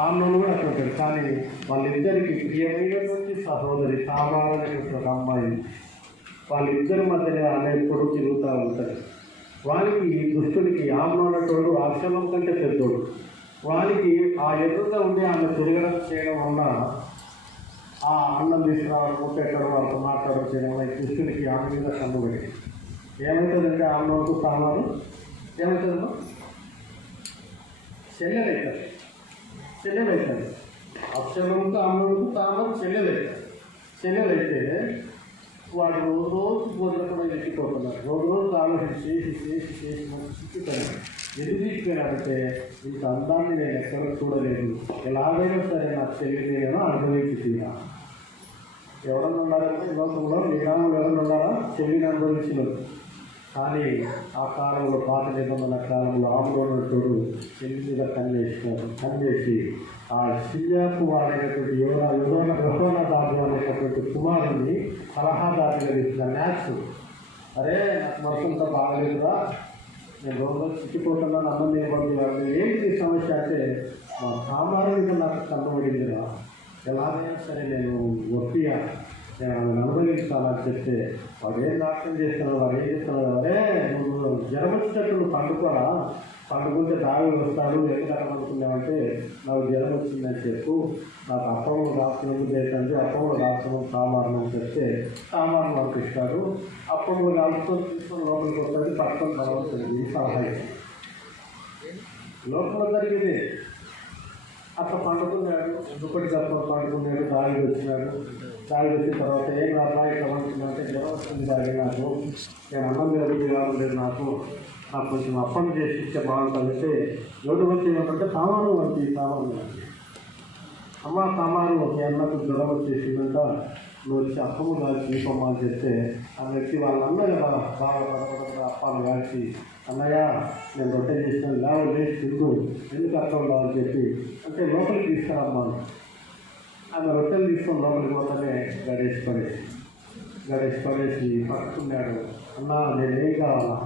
ఆమెను కూడా అక్కడ కానీ వాళ్ళిద్దరికి ప్రియమైనటువంటి సహోదరి సామాన్యటువంటి అమ్మాయి. వాళ్ళిద్దరి మధ్యనే ఆమె ఎప్పుడు తిరుగుతూ ఉంటారు. వానికి దుష్టుడికి ఆమ్నోనటోడు అక్షరం కంటే పెద్దోడు. వానికి ఆ ఎదురుగా ఉండి ఆమె తిరగడం చేయడం వల్ల ఆ అన్నం తీసుకురావడం ముట్టెక్కడం వాళ్ళతో మాట్లాడడం చేయడం వల్ల ఈ దుష్టుడికి ఆమె మీద కన్ను పెట్టి ఏమవుతుందంటే ఆమెకు సామాను ఏమవుతుందో చెల్లెలవుతుంది చెల్లెలవుతుంది అక్షరంతో అమ్మకు తామరు చెల్లెలవుతుంది చెల్లెలైతే వాడు రోజు రోజు బోధనకుండా ఎక్కిపోతున్నారు. రోజు రోజు ఆలోచన చేసి చేసి చేసి మనం సిక్కుతాను ఎందుకు తీసుకున్నాడంటే ఇంత అందాన్ని నేను ఎక్కడ చూడలేదు. ఎలాగైనా సరే నాకు చెల్లి నేను అనుభవించి తీరా ఎవరన్నా ఉన్నారంటే లోకంలో మీ గ్రామంలో ఎవరన్నా ఉన్నారా? చెల్లిని అనుభవించినారు కానీ ఆ కాలంలో పాత నిబంధన కాలంలో ఆందోళనతోడు చెల్లి మీద కన్నేసినారు. కన్నేసి ఆ సిల్యాకు వాడైనటువంటి యువన యువన యువన దాదు అనేటటువంటి కుమారుని సలహాదారుగా తీసిన మ్యాథ్స్ అరే నాకు మొత్తంతో బాగలేదురా. నేను రోజు చిక్కిపోతున్నాను అన్నం నిలబడి ఏంటి సమస్య అంటే మా సామాన్య మీద నాకు కన్నబడిందిరా ఎలాగైనా సరే నేను ఒప్పియా నేను ఆమెను అనుభవించాలని చెప్తే. వాడు ఏం నాశనం చేస్తున్నాడు వాడు ఏం చేస్తున్నాడు అరే నువ్వు జ్వరం నువ్వు పండుకోరా? పండుకుంటే దావి వస్తాడు ఎందుకంటే అనుకున్నామంటే నాకు జ్వరం వచ్చిందని చెప్పు. నాకు అప్పములు రాసుకునేందుకు చేసంటే అప్పములు రాసుకుని సామాను చెప్తే సామాను పంపిస్తాడు అప్పములు కాల్చుకొని తీసుకొని లోపలికి వస్తుంది పక్కన బలవుతుంది సలహా లోపల జరిగింది. అట్లా పండుకున్నాడు. దుప్పటి తప్ప పండుకున్నాడు దాగి వచ్చినాడు. దాగి వచ్చిన తర్వాత ఏం రాబా ఇట్లా పండుకున్నాడంటే జ్వరం వస్తుంది దాగి నాకు. నేను అన్నం మీద కావలేదు నాకు. నాకు కొంచెం అప్పం చేసి ఇస్తే బాగుంటుందంటే ఎవరు వచ్చి ఏమంటే సామాను వంటి సామాను అమ్మ సామాను మీ అన్నకు జ్వరం వచ్చేసిందంట. నువ్వు వచ్చి అప్పము కాల్చి దీపమ్మ అని చెప్తే ఆ వ్యక్తి వాళ్ళ అన్నయ్య బాగా పడపడ అప్పాలు కాల్చి అన్నయ్య నేను రొట్టె చేసిన లేవ లేచి తిరుగు ఎందుకు అర్థం అని చెప్పి అంటే లోపలికి తీసుకురమ్మాను ఆమె రొట్టెలు తీసుకొని లోపలికి పోతానే గడేసి పడేసి గడేసి పడేసి పట్టుకున్నాడు. అన్నా నేనేం కావాలా?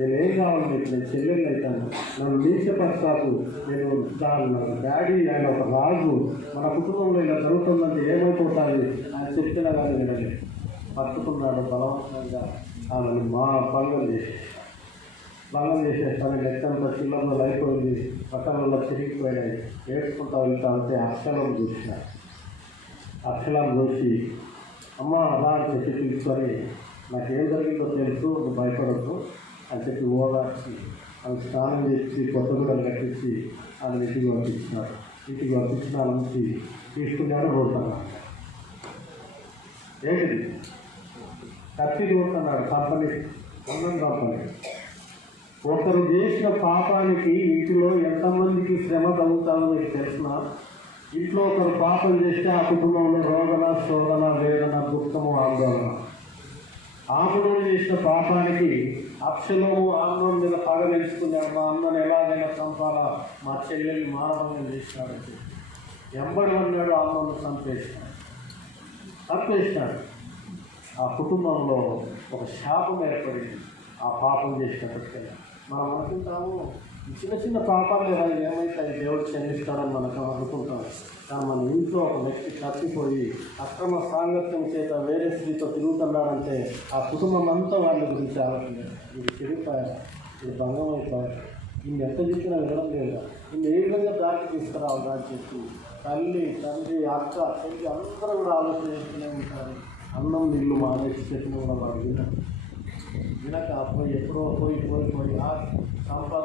నేను ఏం కావాలి నీకు నేను చెల్లెలు అవుతాను. నన్ను నీచపరచాకు నేను దాని నాకు డాడీ ఆయన ఒక రాజు. మన కుటుంబంలో ఇలా జరుగుతుందంటే ఏమైపోతుంది? అని చెప్తున్నా కానీ వినండి. పట్టుకున్నాడు బలవంతంగా. ఆమెను మా పనులు చేసి బలం చేసేస్తాను లెక్కంతా చిల్లంలో అయిపోయింది పట్టణంలో చిరిగిపోయినాయి. ఏడ్చుకుంటా వెళ్తా ఉంటే అక్షరం చూసిన. అక్షరం చూసి అమ్మ అలా అని చెప్పి తీసుకొని నాకేం జరిగిందో తెలుసు భయపడద్దు అని ఓదార్చి వాళ్ళు స్నానం చేసి కొత్త గుడ్డలు కట్టించి వాళ్ళని ఇంటికి పంపించినాడు ఇంటికి పంపించిన వాళ్ళ నుంచి తీసుకున్నాడు రోడ్డు ఏంటిది? కత్తి కొడుతున్నాడు కంపెనీ. అన్నం కంపెనీ. ఒకరు చేసిన పాపానికి ఇంటిలో ఎంతమందికి శ్రమ తగ్గుతామో మీకు తెలిసిన ఇంట్లో ఒకరు పాపం చేస్తే ఆ కుటుంబంలో రోగన శోధన వేదన దుఃఖము ఆందోళన. ఆమెను చేసిన పాపానికి అక్షలోము ఆందోళన మీద పగ పెంచుకున్నాడు మా అన్నను ఎలాగైనా చంపాలా? మా చెల్లెల్ని మానవంగా చేసినాడని ఎంబడి ఉన్నాడు ఆందోళన చంపేసినాడు చంపేసినాడు ఆ కుటుంబంలో ఒక శాపం ఏర్పడింది. ఆ పాపం చేసినప్పటికీ మనం అనుకుంటాము చిన్న చిన్న పాపాలు ఏమైతే ఏమైతాయి దేవుడు క్షమిస్తాడని మనకు అనుకుంటాం. కానీ మన ఇంట్లో ఒక వ్యక్తి తప్పిపోయి అక్రమ సాంగత్యం చేత వేరే స్త్రీతో తిరుగుతున్నాడంటే ఆ కుటుంబం అంతా వాళ్ళ గురించి ఆలోచన. ఇది తిరుగుతాయా ఇది భంగం అయిపోయా ఇన్ని ఎంత చెప్పినా వినడం లేదా ఇన్ని ఏ విధంగా దాటి తీసుకురావాలి అని చెప్పి తల్లి తండ్రి అక్క తల్లి అందరూ కూడా ఆలోచన చేస్తూనే ఉంటారు. అన్నం నీళ్ళు మానేసి చెప్పిన కూడా వాళ్ళు ತಪ್ಪು ಎಪ್ಪಡೋ ಹೋಗಿ ಹೋಗಿ ಹೋಗಿ ಆ ಸಂಪಾದ